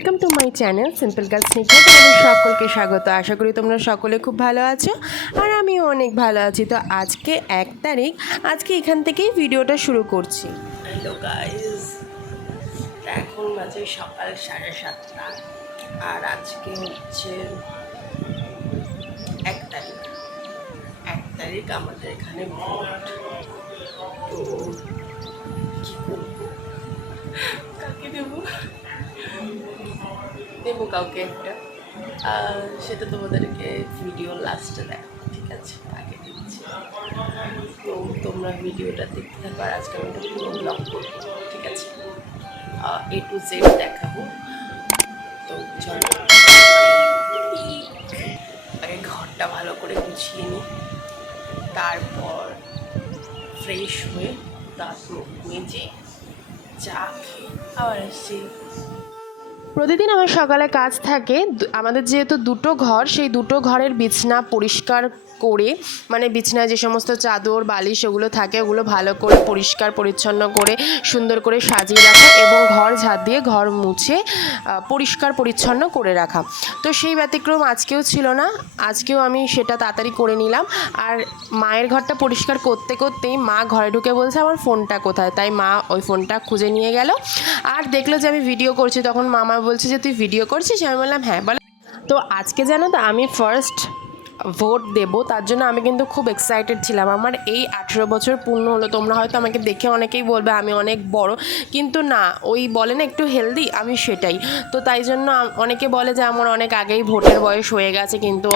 Welcome to my channel simple girls Snigdha. তোমাদের সকলকে স্বাগত। আশা করি তোমরা সকলে খুব ভালো আছো আর আমিও অনেক ভালো আছি। তো আজকে 1 তারিখ, আজকে এখান থেকেই ভিডিওটা শুরু করছি। হ্যালো গাইস, এখন বাজে সকাল 7:30 আর আজকে হচ্ছে 1 তারিখ। 1 তারিখ আমাদের এখানে ভোট। তো কী করবো, কাকে দেবো কাউকে একটা, সেটা তোমাদেরকে ভিডিও লাস্টে দেখাবো, ঠিক আছে? আগে দিচ্ছি, তো তোমরা ভিডিওটা দেখতে থাকো। আর আজকে আমি একটা পুরো ব্লগ করবো, ঠিক আছে? A to Z দেখাবো। তো চলো আগে ঘরটা ভালো করে গুছিয়ে নিই, তারপর ফ্রেশ হয়ে দাঁত মুখ মেজে চা খেয়ে আবার আসছি। প্রতিদিন আমার সকালে কাজ থাকে। আমাদের যেহেতু দুটো ঘর, সেই দুটো ঘরের বিছনা পরিষ্কার করে, মানে বিছনায় যে সমস্ত চাদর বালিশ ওগুলো থাকে ওগুলো ভালো করে পরিষ্কার পরিচ্ছন্ন করে সুন্দর করে সাজিয়ে রাখা এবং ঘর ঝাড় দিয়ে ঘর মুছে পরিষ্কার পরিচ্ছন্ন করে রাখা। তো সেই ব্যতিক্রম আজকেও ছিল না, আজকেও আমি সেটা তাড়াতাড়ি করে নিলাম। আর মায়ের ঘরটা পরিষ্কার করতে করতেই মা ঘরে ঢুকে বলছে আমার ফোনটা কোথায়, তাই মা ওই ফোনটা খুঁজে নিয়ে গেল আর দেখলো যে আমি ভিডিও করছি। তখন মামা বলছে যে তুই ভিডিও করছিস? আমি বললাম হ্যাঁ। বলে তো আজকে জানো তো আমি ফার্স্ট ভোট দেব, তার জন্য আমি কিন্তু খুব এক্সাইটেড ছিলাম। আমার এই 18 বছর পূর্ণ হলো। তোমরা হয়তো আমাকে দেখে অনেকেই বলবে আমি অনেক বড়, কিন্তু না, ওই বলে না একটু হেলদি, আমি সেটাই। তো তাই জন্য অনেকে বলে যে আমার অনেক আগেই ভোটের বয়স হয়ে গেছে, কিন্তু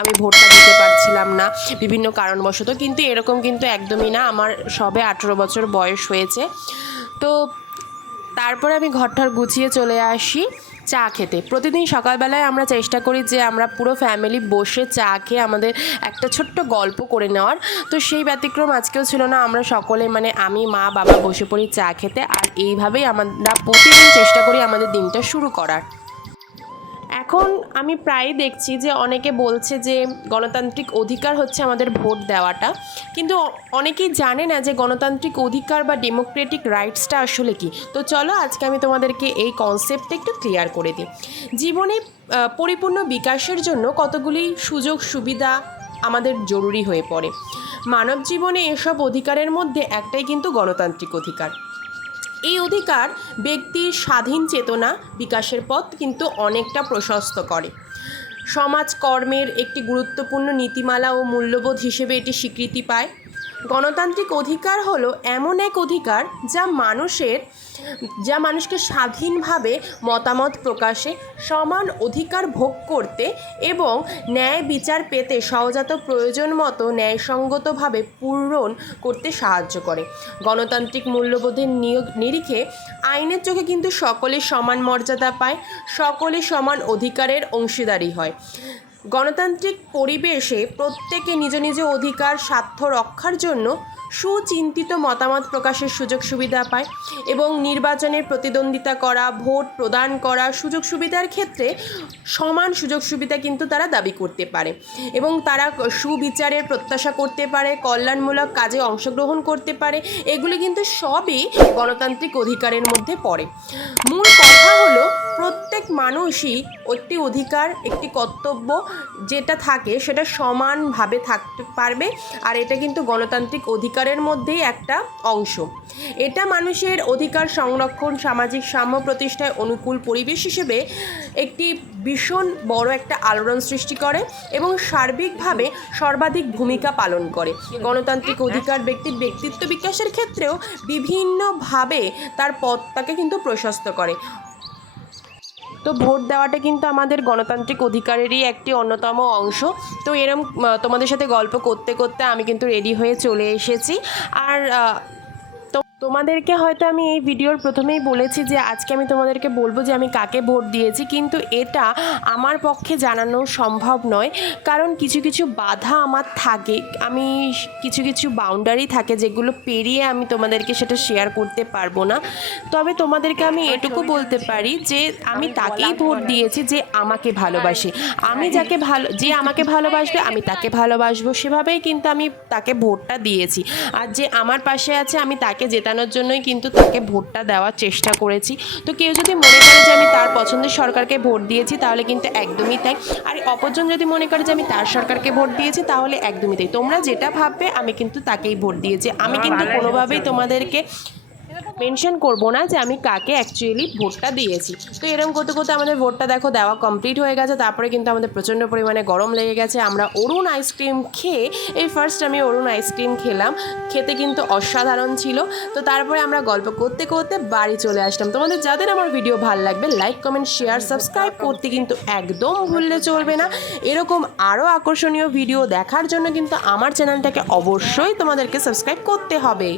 আমি ভোটটা দিতে পারছিলাম না বিভিন্ন কারণবশত। কিন্তু এরকম কিন্তু একদমই না, আমার সবে 18 বছর বয়স হয়েছে। তো তারপরে আমি ঘরটার গুছিয়ে চলে আসি চা খেতে। প্রতিদিন সকালবেলায় আমরা চেষ্টা করি যে আমরা পুরো ফ্যামিলি বসে চা খেয়ে আমাদের একটা ছোট্ট গল্প করে নেওয়ার। তো সেই ব্যতিক্রম আজকেও ছিল না। আমরা সকলে, মানে আমি, মা, বাবা বসে পড়ি চা খেতে। আর এইভাবেই আমরা প্রতিদিন চেষ্টা করি আমাদের দিনটা শুরু করার। এখন আমি প্রায়ই দেখছি যে অনেকে বলছে যে গণতান্ত্রিক অধিকার হচ্ছে আমাদের ভোট দেওয়াটা, কিন্তু অনেকেই জানে না যে গণতান্ত্রিক অধিকার বা ডেমোক্রেটিক রাইটসটা আসলে কি। তো চলো আজকে আমি তোমাদেরকে এই কনসেপ্টটা একটু ক্লিয়ার করে দিই। জীবনে পরিপূর্ণ বিকাশের জন্য কতগুলি সুযোগ সুবিধা আমাদের জরুরি হয়ে পড়ে। মানব জীবনে এসব অধিকারের মধ্যে একটাই কিন্তু গণতান্ত্রিক অধিকার। এই অধিকার ব্যক্তির স্বাধীন চেতনা বিকাশের পথ কিন্তু অনেকটা প্রশস্ত করে। সমাজকর্মের একটি গুরুত্বপূর্ণ নীতিমালা ও মূল্যবোধ হিসেবে এটি স্বীকৃতি পায়। গণতান্ত্রিক অধিকার হলো এমন এক অধিকার যা মানুষকে স্বাধীনভাবে মতামত প্রকাশে, সমান অধিকার ভোগ করতে এবং ন্যায় বিচার পেতে সহজাত প্রয়োজন মতো ন্যায়সঙ্গতভাবে পূরণ করতে সাহায্য করে। গণতান্ত্রিক মূল্যবোধের নিরিখে আইনের চোখে কিন্তু সকলে সমান মর্যাদা পায়, সকলে সমান অধিকারের অংশীদারি হয়। গণতান্ত্রিক পরিবেশে প্রত্যেকে নিজ নিজ অধিকার স্বার্থ রক্ষার জন্য সুচিন্তিত মতামত প্রকাশের সুযোগ সুবিধা পায় এবং নির্বাচনে প্রতিদ্বন্দ্বিতা করা, ভোট প্রদান করা, সুযোগ সুবিধার ক্ষেত্রে সমান সুযোগ সুবিধা কিন্তু তারা দাবি করতে পারে এবং তারা সুবিচারের প্রত্যাশা করতে পারে, কল্যাণমূলক কাজে অংশগ্রহণ করতে পারে। এগুলি কিন্তু সবই গণতান্ত্রিক অধিকারের মধ্যে পড়ে। মূল কথা হলো প্রত্যেক মানুষই একটি অধিকার, একটি কর্তব্য যেটা থাকে সেটা সমানভাবে থাকতে পারবে। আর এটা কিন্তু গণতান্ত্রিক অধিকারের মধ্যেই একটা অংশ। এটা মানুষের অধিকার সংরক্ষণ, সামাজিক সাম্য প্রতিষ্ঠায় অনুকূল পরিবেশ হিসেবে একটি ভীষণ বড় একটা আলোড়ন সৃষ্টি করে এবং সার্বিকভাবে সর্বাধিক ভূমিকা পালন করে। গণতান্ত্রিক অধিকার ব্যক্তির ব্যক্তিত্ব বিকাশের ক্ষেত্রেও বিভিন্নভাবে তার পথটাকে কিন্তু প্রশস্ত করে। তো ভোট দেওয়াটা কিন্তু আমাদের গণতান্ত্রিক অধিকারেরই একটি অন্যতম অংশ। তো এরম তোমাদের সাথে গল্প করতে করতে আমি কিন্তু রেডি হয়ে চলে এসেছি। আর তোমাদেরকে হয়তো আমি এই ভিডিওর প্রথমেই বলেছি যে আজকে আমি তোমাদেরকে বলবো যে আমি কাকে ভোট দিয়েছি, কিন্তু এটা আমার পক্ষে জানানো সম্ভব নয়, কারণ কিছু কিছু বাধা আমার থাকে, আমি কিছু বাউন্ডারি থাকে যেগুলো পেরিয়ে আমি তোমাদেরকে সেটা শেয়ার করতে পারবো না। তবে তোমাদেরকে আমি এটুকু বলতে পারি যে আমি তাকেই ভোট দিয়েছি যে আমাকে ভালোবাসে। আমি যে আমাকে ভালোবাসবে আমি তাকে ভালোবাসবো, সেভাবেই কিন্তু আমি তাকে ভোটটা দিয়েছি। আর যে আমার পাশে আছে আমি তাকে জেতানোর জেতানোর জন্যই কিন্তু তাকে ভোটটা দেওয়ার চেষ্টা করেছি। তো কেউ যদি মনে করে যে আমি তার পছন্দের সরকারকে ভোট দিয়েছি তাহলে কিন্তু একদমই তাই, আর অপরজন যদি মনে করে যে আমি তার সরকারকে ভোট দিয়েছি তাহলে একদমই তাই। তোমরা যেটা ভাববে আমি কিন্তু তাকেই ভোট দিয়েছি। আমি কিন্তু কোনোভাবেই তোমাদেরকে মেনশন করবো না যে আমি কাকে অ্যাকচুয়ালি ভোটটা দিয়েছি। তো এরকম করতে করতে আমাদের ভোটটা দেখো দেওয়া কমপ্লিট হয়ে গেছে। তারপরে কিন্তু আমাদের প্রচণ্ড পরিমাণে গরম লেগে গেছে। আমরা অরুণ আইসক্রিম খেয়ে, এই ফার্স্ট আমি অরুণ আইসক্রিম খেলাম, খেতে কিন্তু অসাধারণ ছিল। তো তারপরে আমরা গল্প করতে করতে বাড়ি চলে আসলাম। তোমাদের যাদের আমার ভিডিও ভালো লাগবে লাইক কমেন্ট শেয়ার সাবস্ক্রাইব করতে কিন্তু একদম ভুললে চলবে না। এরকম আরও আকর্ষণীয় ভিডিও দেখার জন্য কিন্তু আমার চ্যানেলটাকে অবশ্যই তোমাদেরকে সাবস্ক্রাইব করতে হবে।